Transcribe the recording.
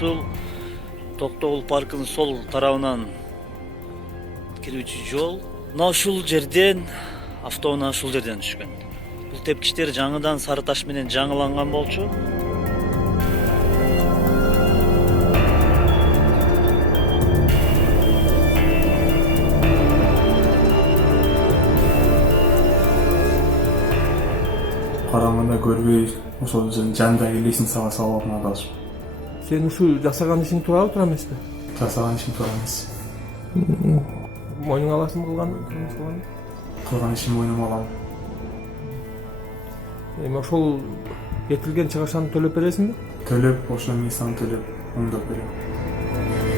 ушул Токтогул паркынын сол тарабынан кирүүчү жол. Мына ушул жерден автоунаа ушул жерден түшкөн. Бул тепкичтер жаңыдан сары таш менен жаңыланган болчу. Караңгыда көрбөй, ошол жанда элесин сага салып атышып. Сен ушул жасаган ишиң тууралуу туура эмеспи? Жасаган ишим туура эмес. Мойнуңа аласың кылган? Кылган ишим мойнума алам. Эми ошол кетилген чыгышаны төлөп бересиңби? Төлөп, ошо мисаны төлөп, оңдоп берем.